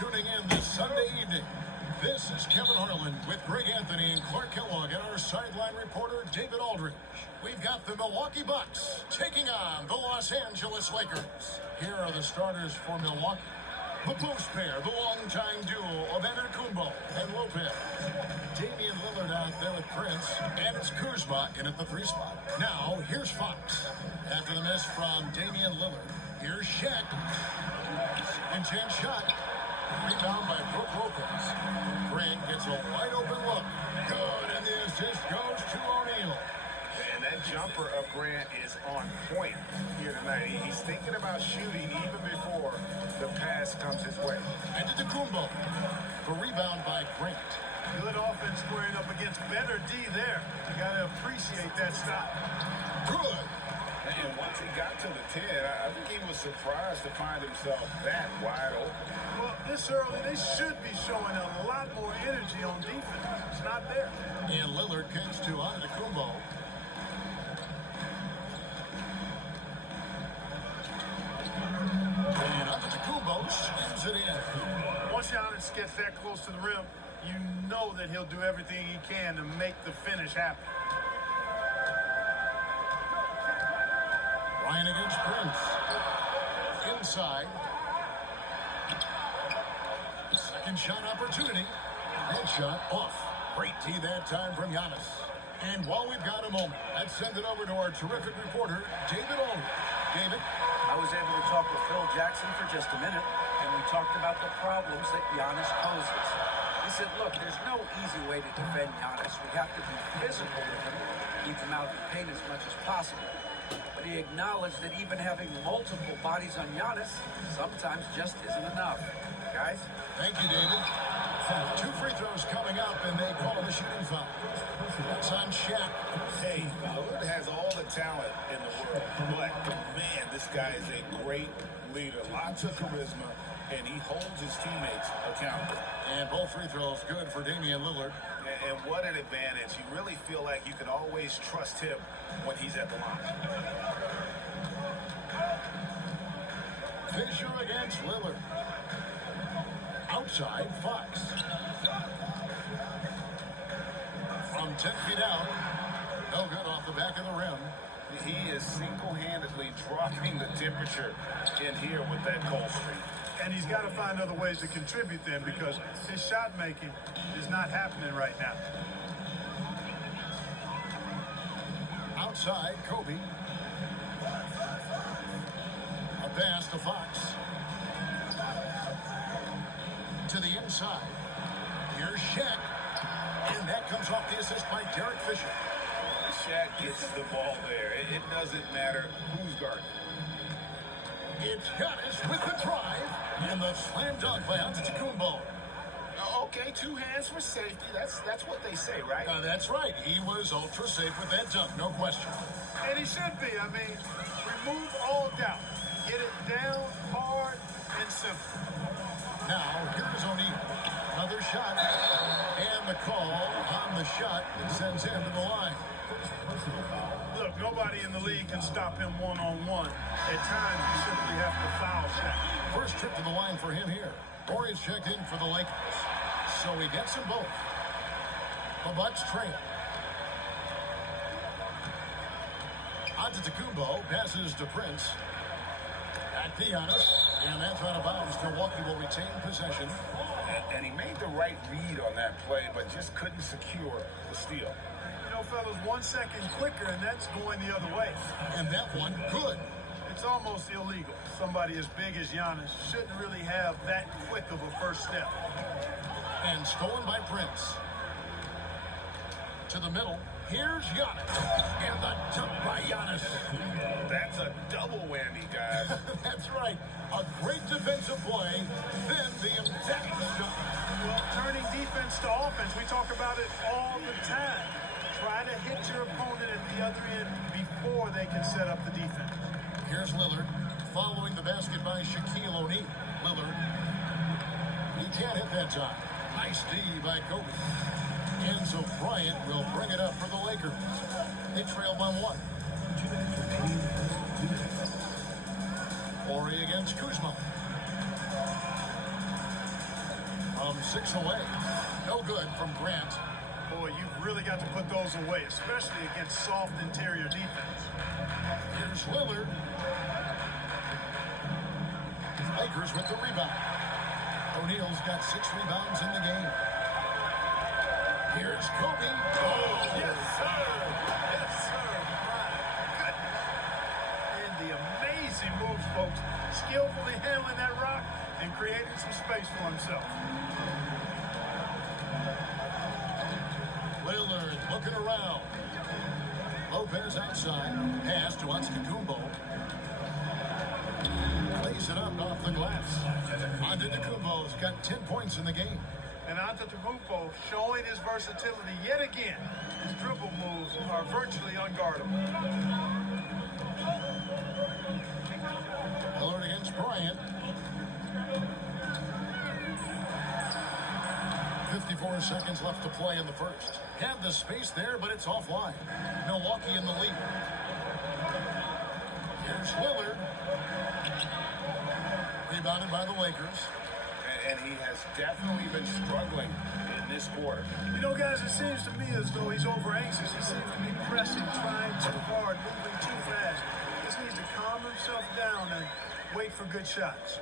tuning in this Sunday evening. This is Kevin Harlan with Greg Anthony and Clark Kellogg and our sideline reporter, David Aldridge. We've got the Milwaukee Bucks taking on the Los Angeles Lakers. Here are the starters for Milwaukee. The post pair, the longtime duo of Antetokounmpo and Lopez. Damian Lillard out there with Prince, and it's Kuzma in at the 3 spot. Now, here's Fox. After the miss from Damian Lillard, here's Shaq. Intense shot. Rebound by Brook Lopez. Grant gets a wide open look. Good, and the assist goes to O'Neal. And that jumper of Grant is on point here tonight. He's thinking about shooting even before the pass comes his way. Antetokounmpo. The rebound by Grant. Good offense squaring up against better D there. You got to appreciate that stop. Good. And once he got to the 10, I think he was surprised to find himself that wide open. Well, this early, they should be showing a lot more energy on defense. It's not there. And Lillard kicks to Antetokounmpo. And Antetokounmpo slams it in. Once Giannis gets that close to the rim, you know that he'll do everything he can to make the finish happen. Ryan against Prince. Inside. Second shot opportunity. That shot off. Great tee that time from Giannis. And while we've got a moment, let's send it over to our terrific reporter, David Aldridge. David? I was able to talk with Phil Jackson for just a minute, and we talked about the problems that Giannis poses. He said, look, there's no easy way to defend Giannis. We have to be physical with him, keep him out of the paint as much as possible. But he acknowledged that even having multiple bodies on Giannis sometimes just isn't enough. Guys? Thank you, David. 2 free throws coming up, and they call it a shooting foul. It's on Shaq. Hey, Lillard has all the talent in the world, but man, this guy is a great leader. Lots of charisma, and he holds his teammates accountable. And both free throws good for Damian Lillard. And what an advantage. You really feel like you can always trust him when he's at the line. Fisher against Lillard. Outside, Fox. From 10 feet out. No good off the back of the rim. He is single-handedly dropping the temperature in here with that cold streak. And he's got to find other ways to contribute then because his shot making is not happening right now. Outside, Kobe. A pass to Fox. To the inside. Here's Shaq. And that comes off the assist by Derek Fisher. Shaq gets the ball there. It doesn't matter who's guarding. It's Giannis with the drive. And the slam dunk by Antetokounmpo. Okay, 2 hands for safety. That's what they say, right? That's right. He was ultra safe with that dunk, no question. And he should be. I mean, remove all doubt. Get it down, hard, and simple. Now, here's O'Neal. Another shot. And the call on the shot that sends him to the line. Look, nobody in the league can stop him one-on-one. At times, you simply have to foul Shaq. First trip to the line for him here. Corey's checked in for the Lakers. So he gets them both. The Bucks trail. Antetokounmpo passes to Prince. Back to Giannis. And that's out of bounds. Milwaukee will retain possession. And he made the right read on that play, but just couldn't secure the steal. You know, fellas, 1 second quicker, and that's going the other way. And that one, good. It's almost illegal. Somebody as big as Giannis shouldn't really have that quick of a first step. And stolen by Prince. To the middle. Here's Giannis. And the dunk by Giannis. That's a double whammy, guys. That's right. A great defensive play. Then the emphatic shot. Well, turning defense to offense, we talk about it all the time. Try to hit your opponent at the other end before they can set up the defense. Here's Lillard, following the basket by Shaquille O'Neal. Lillard, he can't hit that time. Nice D by Kobe. Enzo Bryant will bring it up for the Lakers. They trail by 1. Corey against Kuzma. from 6 away. No good from Grant. Boy, you've really got to put those away, especially against soft interior defense. Here's Lillard. Lakers with the rebound. O'Neal's got 6 rebounds in the game. Here's Kobe. Oh, yes, sir. Yes, sir. My goodness. And the amazing moves, folks. Skillfully handling that rock and creating some space for himself. Lillard looking around. Lopez outside. Pass to Antetokounmpo. Plays it up off the glass. Antetokounmpo's got 10 points in the game. And Antetokounmpo showing his versatility yet again. His dribble moves are virtually unguardable. Lillard against Bryant. 54 seconds left to play in the first. Had the space there, but it's offline. Milwaukee in the lead. Here's Lillard. Rebounded by the Lakers. And he has definitely been struggling in this quarter. You know, guys, it seems to me as though he's over anxious. He seems to be pressing, trying too hard, moving too fast. Just needs to calm himself down and wait for good shots.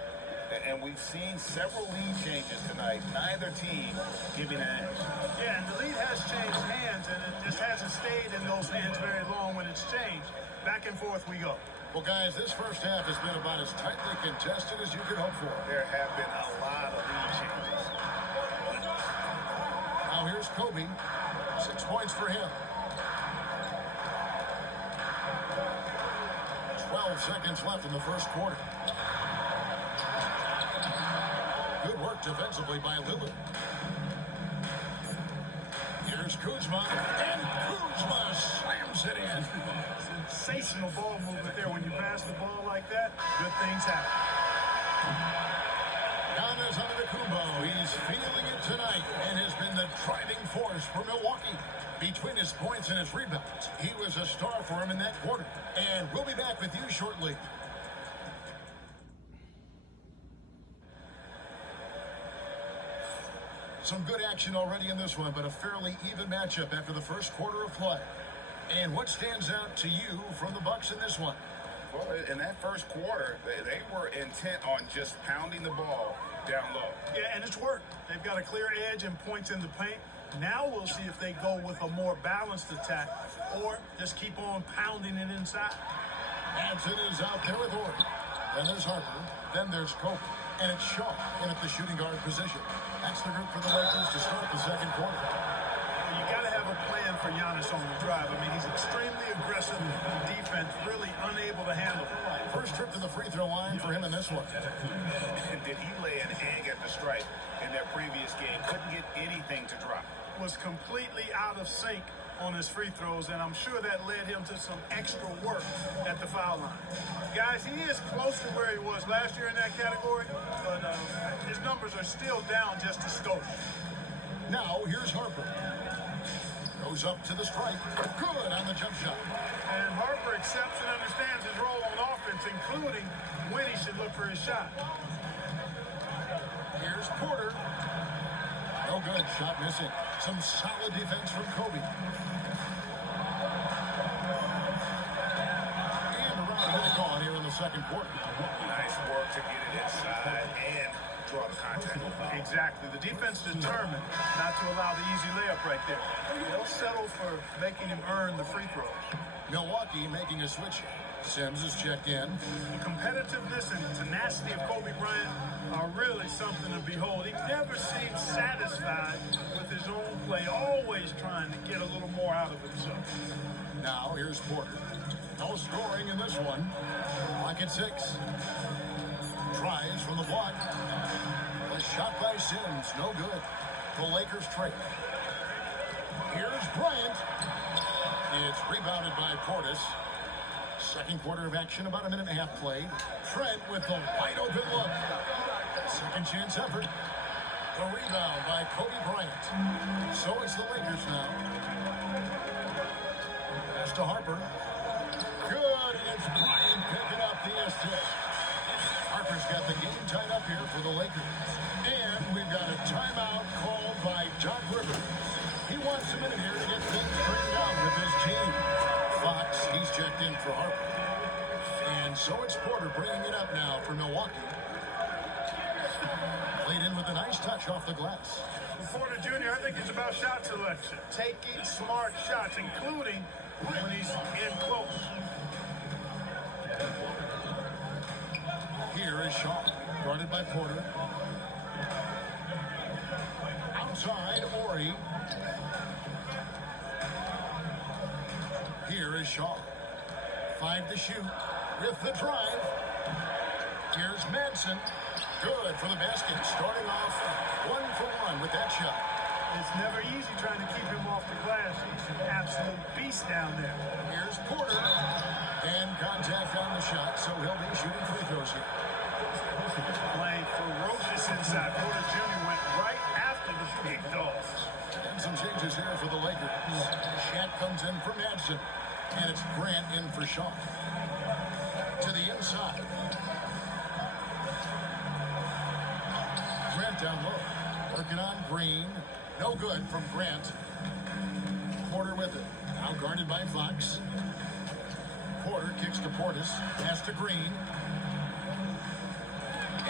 And we've seen several lead changes tonight. Neither team giving an edge. Yeah, and the lead has changed hands, and it just hasn't stayed in those hands very long when it's changed. Back and forth we go. Well, guys, this first half has been about as tightly contested as you could hope for. There have been a lot of lead changes. Now here's Kobe. 6 points for him. 12 seconds left in the first quarter. Good work defensively by Lillard. Here's Kuzma, and Kuzma slams it in. Sensational ball movement there. When you pass the ball like that, good things happen. Giannis Antetokounmpo, he's feeling it tonight and has been the driving force for Milwaukee. Between his points and his rebounds, he was a star for him in that quarter. And we'll be back with you shortly. Some good action already in this one, but a fairly even matchup after the first quarter of play. And what stands out to you from the Bucks in this one? Well, in that first quarter, they were intent on just pounding the ball down low. Yeah, and it's worked. They've got a clear edge and points in the paint. Now we'll see if they go with a more balanced attack or just keep on pounding it inside. Hanson is out there with Horton. Then there's Harper. Then there's Kobe. And it's Shaw in at the shooting guard position. That's the group for the Lakers to start the second quarter. You got to have a plan for Giannis on the drive. I mean, he's extremely aggressive on defense, really unable to handle it. First trip to the free throw line for him in this one. Did he lay an egg at the stripe in their previous game? Couldn't get anything to drop. Was completely out of sync on his free throws, and I'm sure that led him to some extra work at the foul line. Guys, he is close to where he was last year in that category, but his numbers are still down just a skosh. Now, here's Harper. Goes up to the stripe. Good on the jump shot. And Harper accepts and understands his role on offense, including when he should look for his shot. Here's Porter. No good. Shot missing. Some solid defense from Kobe. And a round hit call here in the second quarter. Nice work to get it inside and draw the contact. Exactly. The defense determined not to allow the easy layup right there. They'll settle for making him earn the free throws. Milwaukee making a switch. Sims is checked in. The competitiveness and tenacity of Kobe Bryant are really something to behold. He never seems satisfied with his own play, always trying to get a little more out of himself. Now, here's Porter. No scoring in this one. Lock at 6. Tries from the block. A shot by Sims. No good. The Lakers trade. Here's Bryant. It's rebounded by Portis. Second quarter of action, about a minute and a half played. Trent with the wide open look. Second chance effort. The rebound by Kobe Bryant. So it's the Lakers now. Pass to Harper. Good. It's Bryant picking up the assist. Harper's got the game tied up here for the Lakers. And we've got a timeout called by Doc Rivers. He wants a minute here to get things straightened out with his team. Fox, he's checked in for Harper. And so it's Porter bringing it up now for Milwaukee. Played in with a nice touch off the glass. Porter Jr., I think it's about shot selection. Taking smart shots, including when he's in close. Here is Shaw, guarded by Porter. Outside, Ori. Here is Shaw. 5 to shoot with the drive. Here's Madsen. Good for the basket. Starting off 1 for 1 with that shot. It's never easy trying to keep him off the glass. He's an absolute beast down there. Here's Porter. And contact on the shot, so he'll be shooting free throws here. Playing ferocious inside. Porter Jr. went right after the big dogs. And some changes here for the Lakers. Shaq comes in for Madsen. And it's Grant in for Shaw. To the inside. Grant down low. Working on Green. No good from Grant. Porter with it. Now guarded by Fox. Porter kicks to Portis. Pass to Green.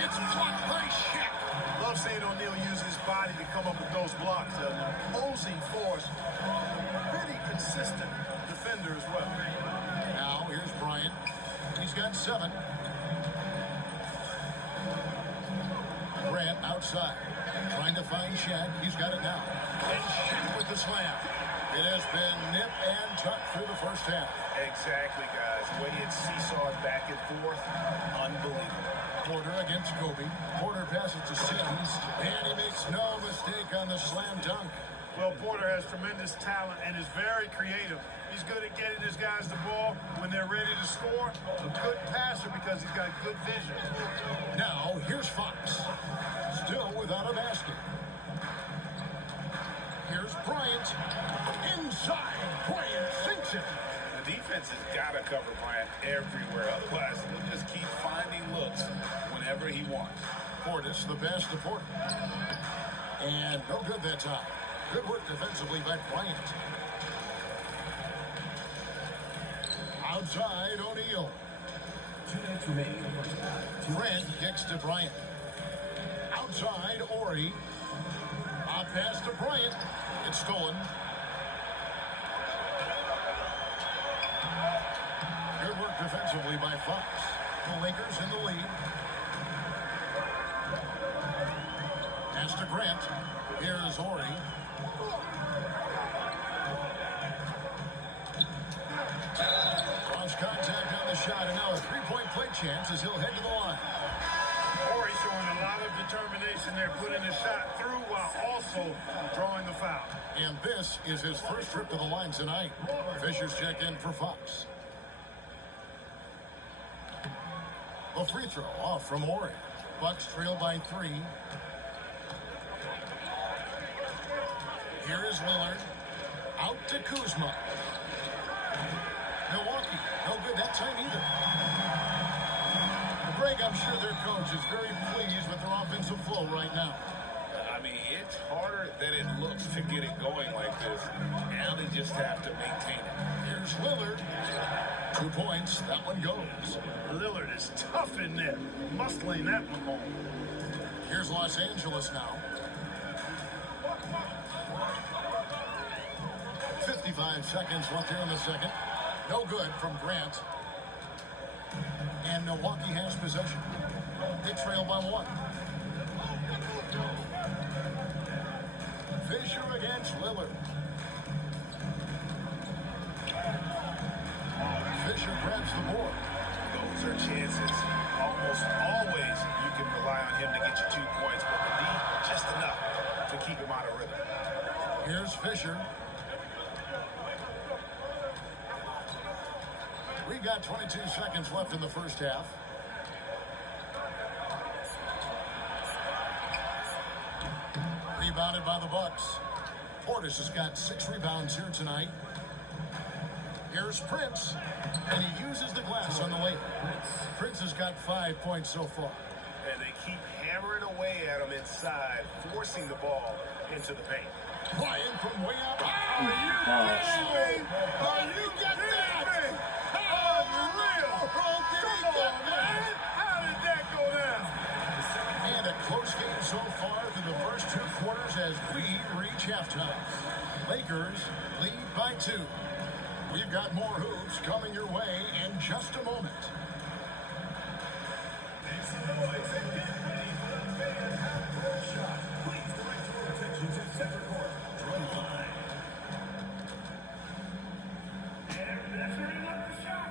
It's blocked by Shaq. Love seeing O'Neal use his body to come up with those blocks. An opposing force. Pretty consistent defender as well. Now here's Bryant. He's got 7. Grant outside. Trying to find Shaq. He's got it now. And Shaq with the slam. It has been nip and tuck through the first half. Exactly, guys. The way it seesawed back and forth, unbelievable. Porter against Kobe. Porter passes to Sims. And he makes no mistake on the slam dunk. Well, Porter has tremendous talent and is very creative. He's good at getting his guys the ball when they're ready to score. A good passer because he's got good vision. Now, here's Fox. Still without a basket. Here's Bryant. Inside. Bryant sinks it. The defense has got to cover Bryant everywhere. Otherwise, he'll just keep finding looks whenever he wants. Portis, the pass to Porter. And no good that time. Good work defensively by Bryant. Outside, O'Neal. 2 minutes remaining. Grant kicks to Bryant. Outside, Ori. A pass to Bryant. It's stolen. Good work defensively by Fox. The Lakers in the lead. Pass to Grant. Here's Ori. Cross contact on the shot, and now a three-point play chance as he'll head to the line. Ori showing a lot of determination there, putting the shot through while also drawing the foul. And this is his first trip to the line tonight. Fisher's checked in for Fox. A free throw off from Ori. Bucks trail by 3. Here is Lillard. Out to Kuzma. Milwaukee, no good that time either. Greg, I'm sure their coach is very pleased with their offensive flow right now. I mean, it's harder than it looks to get it going like this. Now they just have to maintain it. Here's Lillard. 2 points. That one goes. Lillard is tough in there, muscling that one home. Here's Los Angeles now. 55 seconds left here in the second. No good from Grant. And Milwaukee has possession. They trail by 1. Fisher against Lillard. Fisher grabs the board. Those are chances. Almost always you can rely on him to get you 2 points, but the D, just enough to keep him out of rhythm. Here's Fisher. We got 22 seconds left in the first half. Rebounded by the Bucks. Portis has got 6 rebounds here tonight. Here's Prince, and he uses the glass on the layup. Prince has got 5 points so far. And they keep hammering away at him inside, forcing the ball into the paint. Bryant from way out. Are you kidding me? Are you kidding me? Unreal. Come on, man. How did that go down? And a close game so far through the first 2 quarters as we reach halftime. Lakers lead by 2. We've got more hoops coming your way in just a moment. Make some noise and get ready for the fan half-court shot. Please direct your attention to center court. Drum line. And measuring up the shot.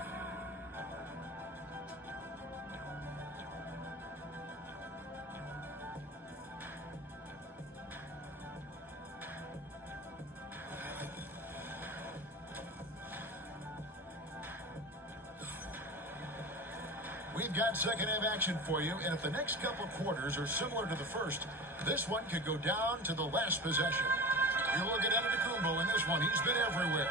We've got second half action for you, and if the next couple quarters are similar to the first, this one could go down to the last possession. You look at Antetokounmpo in this one. He's been everywhere.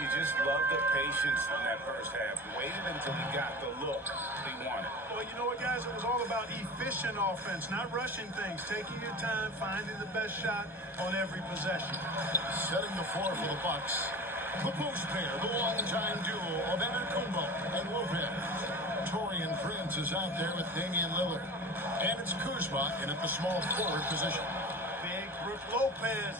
You just love the patience in that first half. Waited until he got the look he wanted. Well, you know what, guys? It was all about efficient offense, not rushing things, taking your time, finding the best shot on every possession. Setting the floor for the Bucks. The post pair, the long-time duo of Antetokounmpo and Lopez. Torian Prince is out there with Damian Lillard. And it's Kuzma in at the small forward position. Big Brook Lopez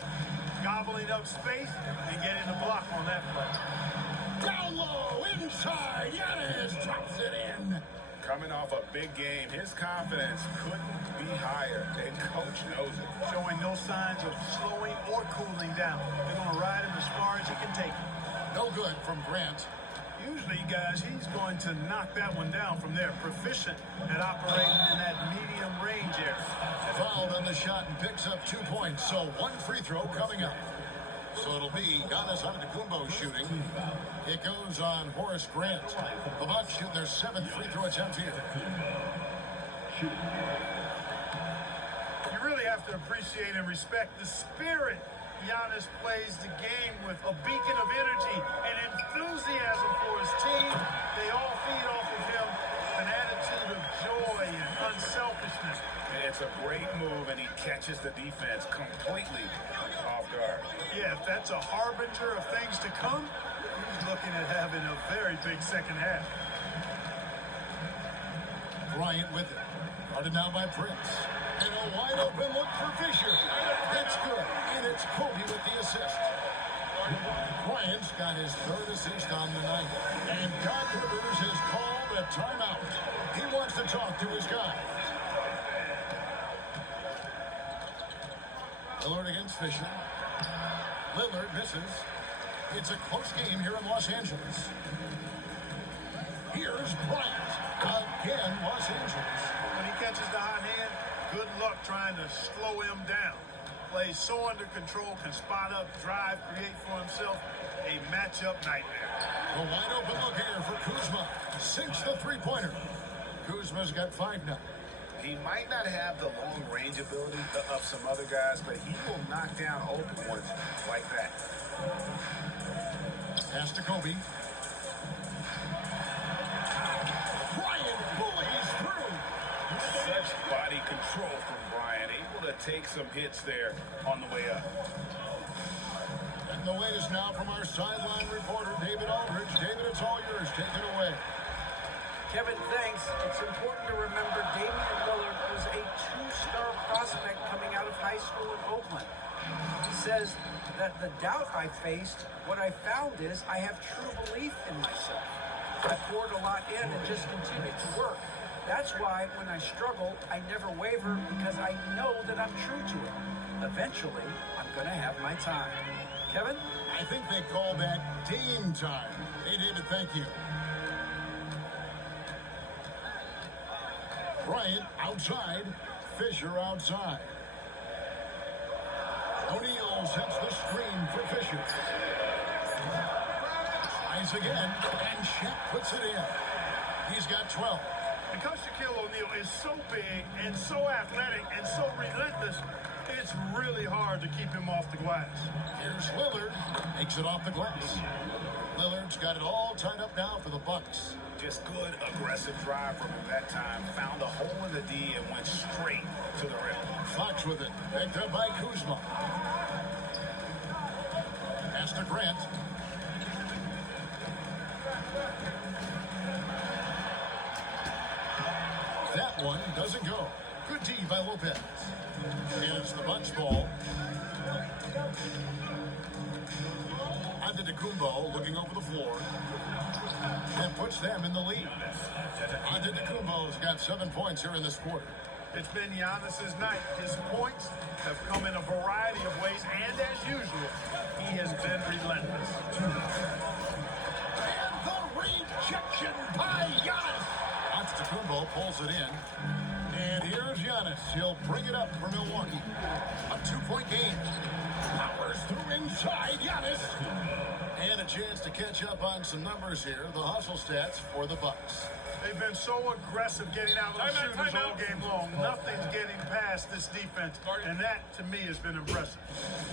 gobbling up space and getting the block on that play. Down low, inside, Giannis drops it in. Coming off a big game, his confidence couldn't be higher, and coach knows it. Showing no signs of slowing or cooling down. They're going to ride him as far as he can take him. No good from Grant. Usually, guys, he's going to knock that one down from there. Proficient at operating in that medium range area. Fouled on the shot and picks up 2 points, so 1 free throw coming up. So it'll be Giannis Antetokounmpo shooting. It goes on Horace Grant. The Bucks shoot their 7th free throw attempt here. You really have to appreciate and respect the spirit Giannis plays the game with, a beacon of energy and enthusiasm for his team. They all feed off of him, an attitude of joy and unselfishness. It's a great move, and he catches the defense completely off guard. Yeah, if that's a harbinger of things to come, he's looking at having a very big second half. Bryant with it. Guarded now by Prince. And a wide open look for Fisher. That's good. And it's Kobe with the assist. Bryant's got his 3rd assist on the night. And Doc Rivers has called a timeout. He wants to talk to his guy. Lillard against Fisher. Lillard misses. It's a close game here in Los Angeles. Here's Bryant. Again, Los Angeles. When he catches the hot hand, good luck trying to slow him down. Plays so under control, can spot up, drive, create for himself a matchup nightmare. A wide open look here for Kuzma. Sinks the three-pointer. Kuzma's got 5 now. He might not have the long-range ability of some other guys, but he will knock down open ones like that. Pass to Kobe. Bryant bullies through. Such body control from Bryant, able to take some hits there on the way up. And the latest now from our sideline reporter, David Aldridge. David, it's all yours. Take it away. Kevin, thanks. It's important to remember Damian Lillard was a 2-star prospect coming out of high school in Oakland. He says that the doubt I faced, what I found is I have true belief in myself. I poured a lot in and just continued to work. That's why when I struggle, I never waver because I know that I'm true to it. Eventually, I'm going to have my time. Kevin? I think they call that Dame time. Hey, David, thank you. Bryant outside. Fisher outside. O'Neal sets the screen for Fisher. Tries again, and Shaq puts it in. He's got 12. Because Shaquille O'Neal is so big and so athletic and so relentless, it's really hard to keep him off the glass. Here's Lillard. Makes it off the glass. Lillard's got it all tied up now for the Bucks. Just good, aggressive drive from him that time. Found a hole in the D and went straight to the rim. Fox with it. Picked up by Kuzma. Pass to Grant. That one doesn't go. Good D by Lopez. And it's the Bucks ball. Antetokounmpo looking over the floor. And puts them in the lead. Antetokounmpo's got 7 points here in this quarter. It's been Giannis's night. His points have come in a variety of ways, and as usual, he has been relentless. And the rejection by Giannis. Antetokounmpo pulls it in. And here's Giannis. He'll bring it up for Milwaukee. A 2-point game. Powers through inside Giannis. And a chance to catch up on some numbers here. The hustle stats for the Bucks. They've been so aggressive getting out of the shooters all game long. Nothing's getting past this defense, and that, to me, has been impressive.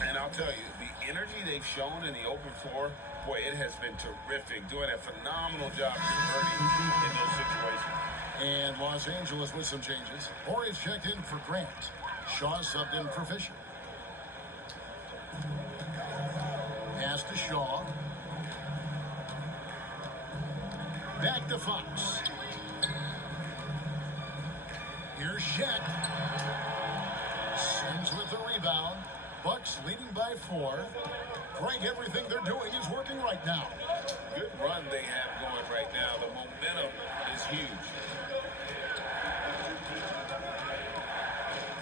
And I'll tell you, the energy they've shown in the open floor, boy, it has been terrific. Doing a phenomenal job converting in those situations. And Los Angeles with some changes. Horry's checked in for Grant. Shaw subbed in for Fisher. Pass to Shaw. Back to Fox. Here's Shaq. Sims with the rebound. Bucks leading by 4. Greg, everything they're doing is working right now. Good run they have going right now. The momentum is huge.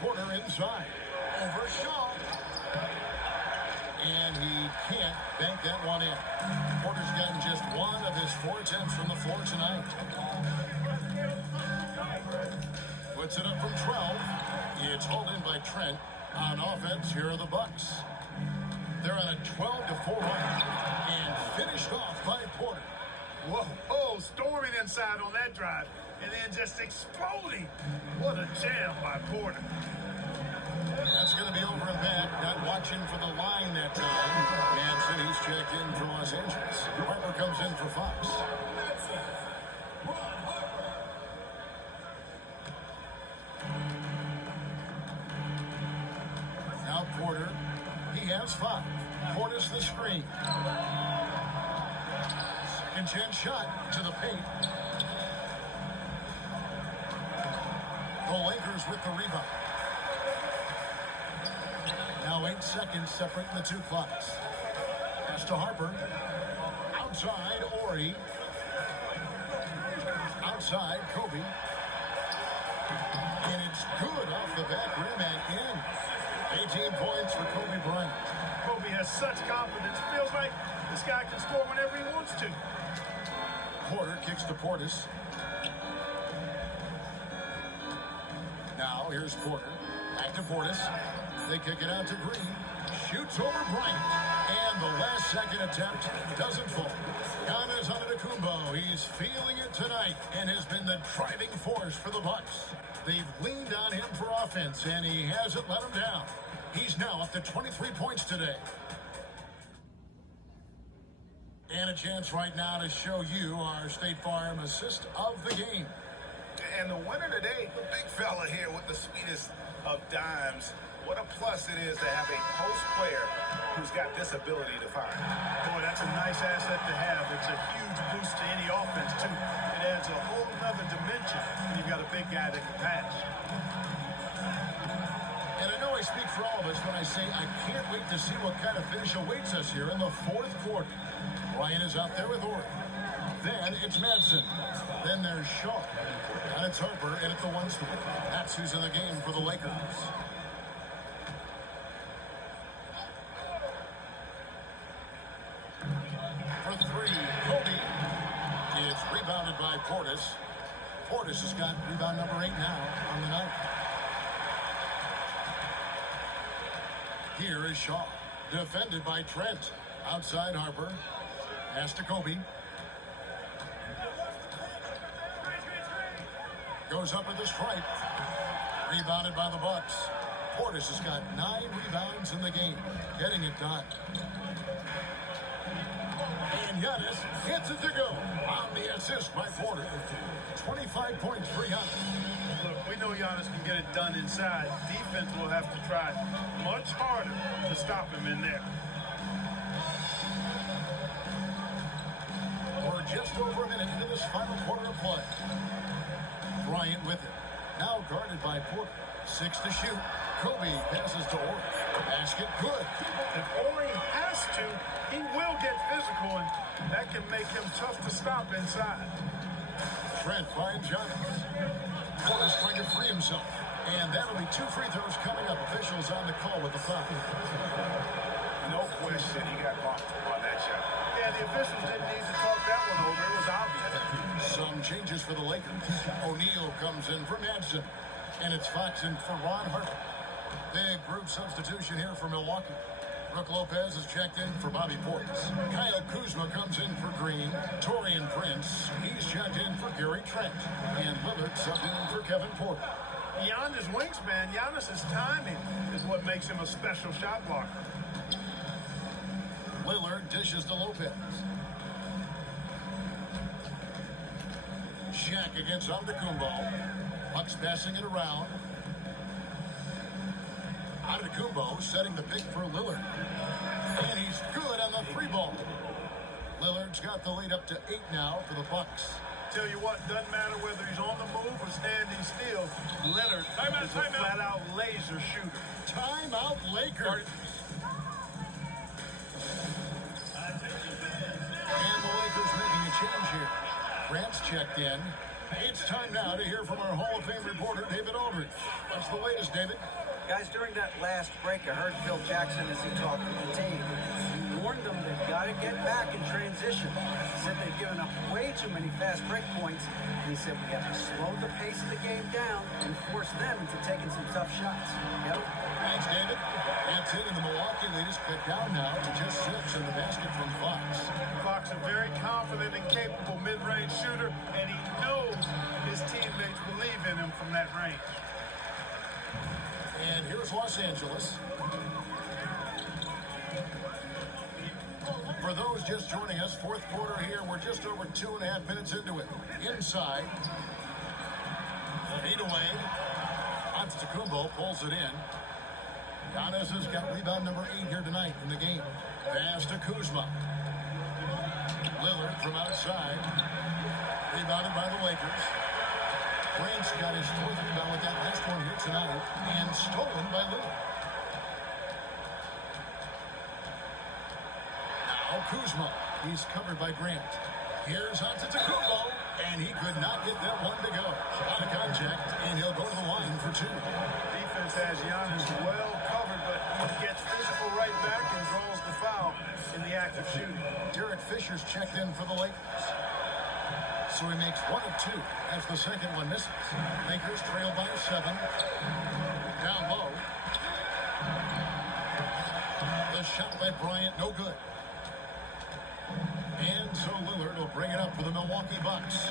Porter inside. Over Shaw. And he can't bank that one in. Porter's gotten just 1 of his 4 attempts from the floor tonight. Puts it up from 12. It's hauled in by Trent. On offense, here are the Bucks. They're on a 12-4 run. And finished off by Porter. Whoa, storming inside on that drive, and then just exploding. What a jam by Porter. That's going to be over and back. Not watching for the line that time. Manson, he's checked in for Los Angeles. Harper comes in for Fox. Now Porter. He has 5. Portis the screen. Second chance shot to the paint. The Lakers with the rebound. Now 8 seconds separating the 2 clocks. Pass to Harper. Outside, Ori. Outside, Kobe. And it's good off the back rim and in. 18 points for Kobe Bryant. Kobe has such confidence. Feels like this guy can score whenever he wants to. Porter kicks to Portis. Now here's Porter. Back to Portis. They kick it out to Green. Shoots over Bryant. And the last second attempt doesn't fall. Giannis Antetokounmpo. He's feeling it tonight and has been the driving force for the Bucks. They've leaned on him for offense, and he hasn't let them down. He's now up to 23 points today. And a chance right now to show you our State Farm assist of the game. And the winner today, the big fella here with the sweetest of dimes. What a plus it is to have a post player who's got this ability to fire. Boy, that's a nice asset to have. It's a huge boost to any offense, too. It adds a whole other dimension when you've got a big guy that can pass. And I know I speak for all of us when I say I can't wait to see what kind of finish awaits us here in the 4th quarter. Ryan is out there with Ori. Then it's Madsen. Then there's Shaw. And it's Harper in at the 1 spot. That's who's in the game for the Lakers. For 3, Kobe. It's rebounded by Portis. Portis has got rebound number 8 now on the night. Here is Shaw. Defended by Trent. Outside Harper. Pass to Kobe. Goes up with the stripe. Rebounded by the Bucks. Portis has got 9 rebounds in the game. Getting it done. And Giannis hits it to go on the assist by Porter. 25 points for Giannis. Look, we know Giannis can get it done inside. Defense will have to try much harder to stop him in there. We're just over a minute into this final quarter of play. Bryant with it. Now guarded by Porter. 6 to shoot. Kobe passes to Ori. Basket good. If Ori has to, he will get physical, and that can make him tough to stop inside. Trent finds Giannis. Porter's trying to free himself. And that'll be 2 free throws coming up. Officials on the call with the foul. No question he got bumped on that shot. Yeah, the officials didn't need to talk that one over. It was obvious. Some changes for the Lakers. O'Neal comes in for Madsen. And it's Fox in for Ron Harper. Big group substitution here for Milwaukee. Brook Lopez is checked in for Bobby Portis. Kyle Kuzma comes in for Green. Torian Prince, he's checked in for Gary Trent. And Lillard subbed in for Kevin Porter. Beyond his wingspan, Giannis' timing is what makes him a special shot blocker. Lillard dishes to Lopez. Shaq against Antetokounmpo. Bucks passing it around. Antetokounmpo setting the pick for Lillard. And he's good on the 3-ball. Lillard's got the lead up to 8 now for the Bucks. Tell you what, doesn't matter whether he's on the move or standing still, Leonard is a flat-out laser shooter. Timeout Lakers. And the Lakers making a change here. Grant's checked in. It's time now to hear from our Hall of Fame reporter, David Aldridge. What's the latest, David? Guys, during that last break, I heard Phil Jackson as he talked to the team. He warned them they've got to get back in transition. He said they've given up way too many fast break points, and he said we have to slow the pace of the game down and force them into taking some tough shots. Yep. Thanks, David. That's it, and the Milwaukee lead is cut down now to just 6 in the basket from Fox. Fox, a very confident and capable mid-range shooter, and he knows his teammates believe in him from that range. And here's Los Angeles. For those just joining us, fourth quarter here, we're just over 2.5 minutes into it. Inside. Fade away. Antetokounmpo pulls it in. Giannis has got rebound number 8 here tonight in the game. Pass to Kuzma. Lillard from outside. Rebounded by the Lakers. Grant's got his 4th rebound with that last one here tonight. And stolen by Lillard. Now Kuzma. He's covered by Grant. Here's Antetokounmpo. And he could not get that one to go. Out of contact. And he'll go to the line for 2. Defense has Giannis well covered, but he gets physical right back and draws the foul in the act of shooting. Derek Fisher's checked in for the Lakers. So he makes 1 of 2 as the second one misses. Lakers trail by 7. Down low. The shot by Bryant, no good. And so Lillard will bring it up for the Milwaukee Bucks.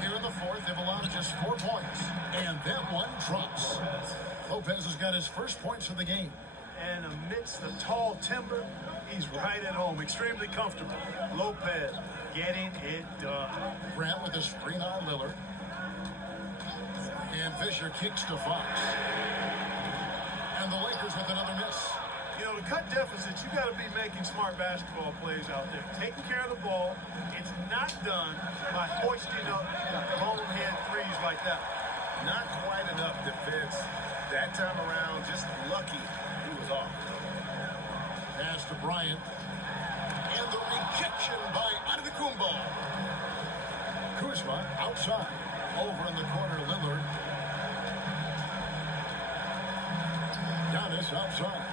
Here in the 4th, they've allowed just 4 points. And that one drops. Lopez has got his first points of the game. And amidst the tall timber, he's right at home, extremely comfortable. Lopez getting it done. Grant with a screen on Lillard. And Fisher kicks to Fox. And the Lakers with another miss. You know, to cut deficits, you got to be making smart basketball plays out there. Taking care of the ball. It's not done by hoisting up long head threes like that. Not quite enough defense that time around. Just lucky he was off. Pass to Bryant. And the rejection by Antetokounmpo. Kuzma outside. Over in the corner, Lillard. Giannis outside.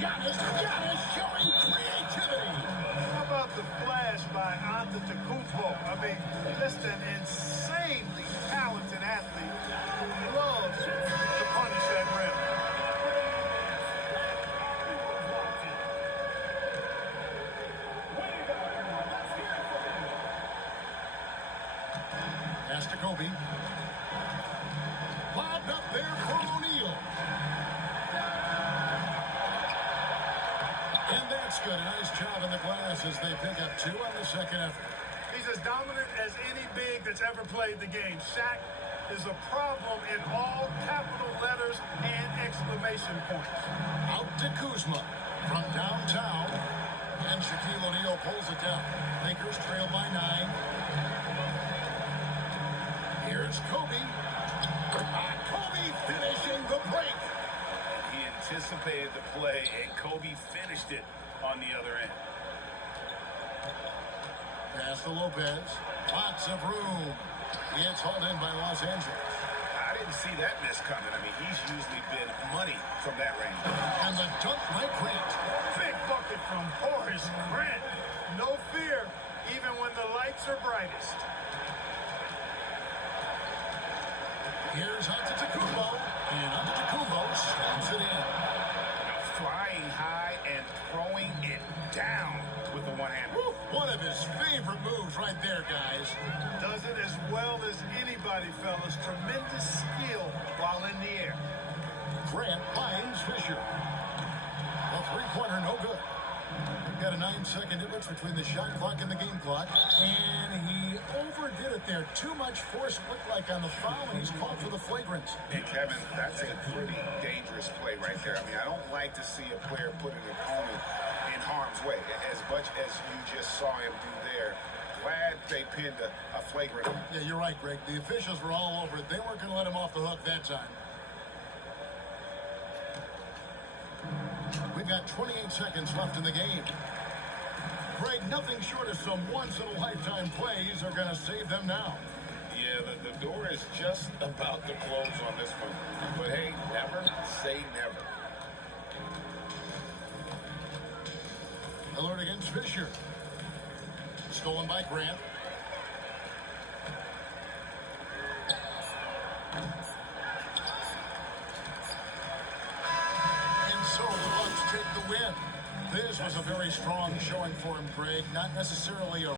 Giannis showing creativity. How about the flash by Antetokounmpo? I mean, just an insanely talented athlete who loves to punish that rim. Pass to Kobe. Lobbed up there for O'Neal. And that's That's good. A nice job in the glass as they pick up 2 on the second effort. He's as dominant as any big that's ever played the game. Shaq is a problem in all capital letters and exclamation points. Out to Kuzma from downtown. And Shaquille O'Neal pulls it down. Lakers trail by 9. Here's Kobe. Kobe finishing the break. He anticipated the play, and Kobe finished it on the other end. Pass to Lopez. Lots of room. It's hauled in by Los Angeles. I didn't see that miss coming. I mean, he's usually been money from that range. And the dunk by Grant. Big bucket from Horace Grant. No fear, even when the lights are brightest. Here's Antetokounmpo. And Antetokounmpo slams it in. Flying high and throwing it down with the one-hander. One of his favorite moves right there, guys. Does it as well as anybody, fellas. Tremendous skill while in the air. Grant finds Fisher. A three-pointer, no good. We've got a 9-second difference between the shot clock and the game clock. And he overdid it there. Too much force, it looked like, on the foul, and he's called for the flagrant. And Kevin, that's a pretty dangerous play right there. I mean, I don't like to see a player put an opponent in harm's way, as much as you just saw him do there. Glad they pinned a flagrant. Yeah, you're right, Greg. The officials were all over it. They weren't going to let him off the hook that time. We've got 28 seconds left in the game. Greg, nothing short of some once-in-a-lifetime plays are going to save them now. Yeah, the door is just about to close on this one. But hey, never say never. Alert against Fisher. Stolen by Grant. And so the Bucks take the win. This was a very strong showing for him, Greg. Not necessarily a